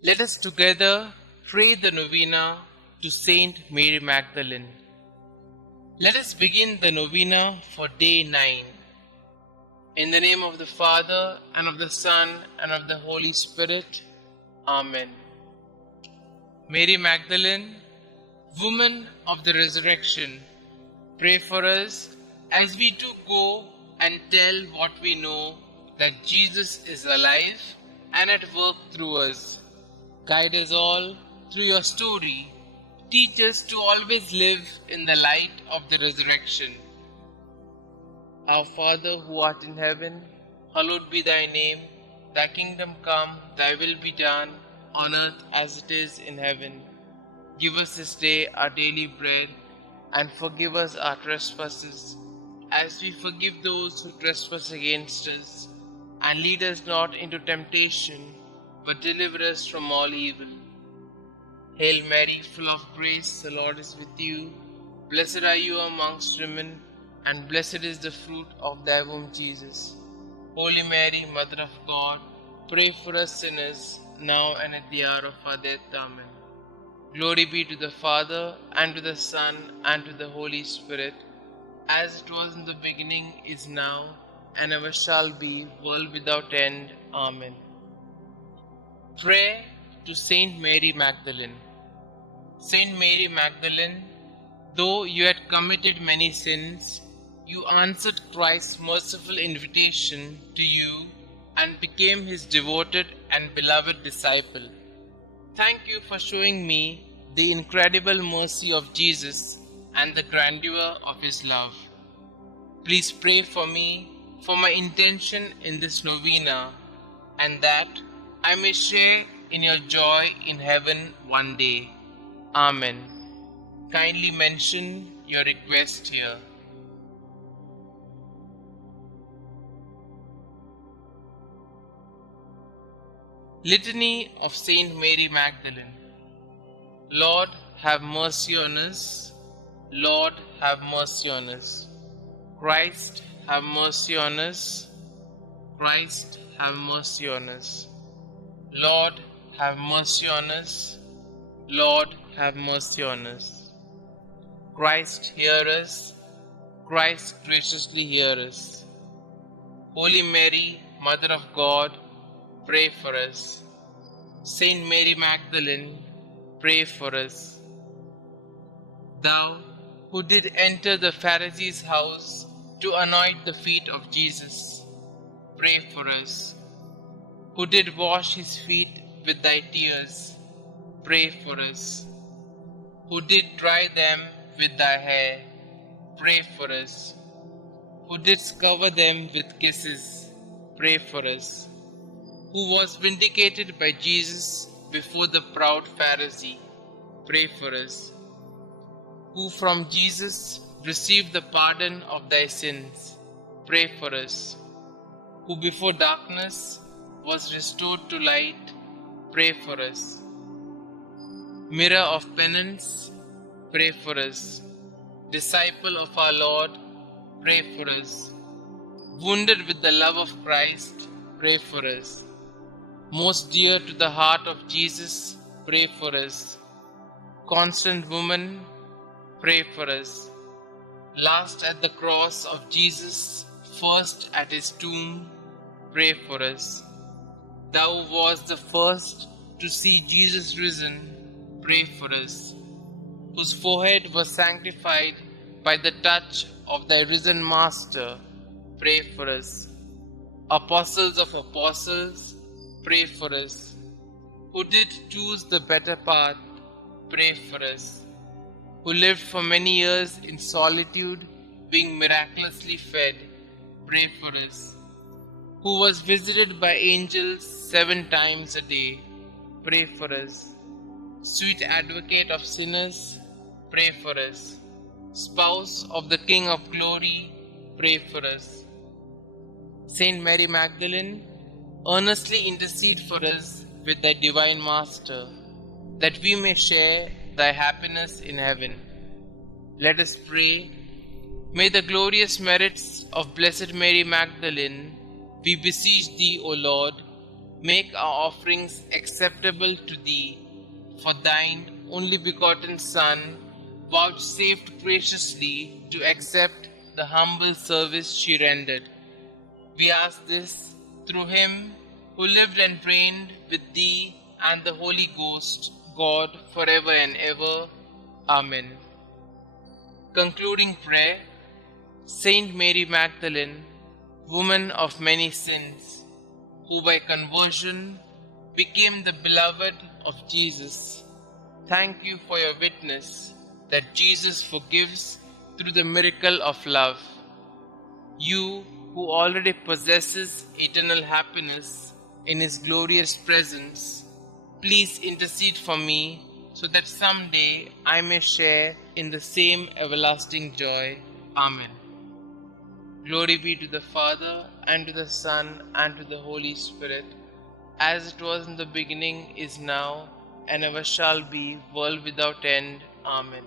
Let us together pray the Novena to St Mary Magdalene. Let us begin the Novena for day 9. In the name of the Father, and of the Son, and of the Holy Spirit. Amen. Mary Magdalene, Woman of the Resurrection, pray for us as we too go and tell what we know, that Jesus is alive and at work through us. Guide us all through your story. Teach us to always live in the light of the resurrection. Our Father who art in heaven, hallowed be thy name. Thy kingdom come, thy will be done, on earth as it is in heaven. Give us this day our daily bread, and forgive us our trespasses, as we forgive those who trespass against us. And lead us not into temptation, but deliver us from all evil. Hail Mary, full of grace, the Lord is with you. Blessed are you amongst women, and blessed is the fruit of thy womb, Jesus. Holy Mary, Mother of God, pray for us sinners, now and at the hour of our death. Amen. Glory be to the Father, and to the Son, and to the Holy Spirit, as it was in the beginning, is now, and ever shall be, world without end. Amen. Prayer to St Mary Magdalene. St Mary Magdalene, though you had committed many sins, you answered Christ's merciful invitation to you and became his devoted and beloved disciple. Thank you for showing me the incredible mercy of Jesus and the grandeur of his love. Please pray for me, for my intention in this novena, and that I may share in your joy in heaven one day. Amen. Kindly mention your request here. Litany of Saint Mary Magdalene. Lord, have mercy on us. Lord, have mercy on us. Christ, have mercy on us. Christ, have mercy on us. Lord, have mercy on us. Lord, have mercy on us. Christ, hear us. Christ, graciously hear us. Holy Mary, Mother of God, pray for us. Saint Mary Magdalene, pray for us. Thou, who did enter the Pharisee's house to anoint the feet of Jesus, pray for us. Who did wash his feet with thy tears, pray for us. Who did dry them with thy hair, pray for us. Who didst cover them with kisses, pray for us. Who was vindicated by Jesus before the proud Pharisee, pray for us. Who from Jesus received the pardon of thy sins, pray for us. Who before darkness was restored to light, pray for us. Mirror of penance, pray for us. Disciple of our Lord, pray for us. Wounded with the love of Christ, pray for us. Most dear to the heart of Jesus, pray for us. Constant woman, pray for us. Last at the cross of Jesus, first at his tomb, pray for us. Thou wast the first to see Jesus risen, pray for us. Whose forehead was sanctified by the touch of thy risen Master, pray for us. Apostles of apostles, pray for us. Who did choose the better path, pray for us. Who lived for many years in solitude, being miraculously fed, pray for us. Who was visited by angels 7 times a day, pray for us. Sweet advocate of sinners, pray for us. Spouse of the King of glory, pray for us. Saint Mary Magdalene, earnestly intercede for us with thy divine Master, that we may share thy happiness in heaven. Let us pray. May the glorious merits of Blessed Mary Magdalene, we beseech thee, O Lord, Make our offerings acceptable to thee, for thine only begotten Son vouchsafed graciously to accept the humble service she rendered. We ask this through him who lived and reigned with thee and the Holy Ghost, God, forever and ever. Amen. Concluding prayer. Saint Mary Magdalene, woman of many sins, who by conversion became the beloved of Jesus, thank you for your witness that Jesus forgives through the miracle of love. You who already possesses eternal happiness in His glorious presence, please intercede for me so that someday I may share in the same everlasting joy. Amen. Glory be to the Father, and to the Son, and to the Holy Spirit, as it was in the beginning, is now, and ever shall be, world without end. Amen.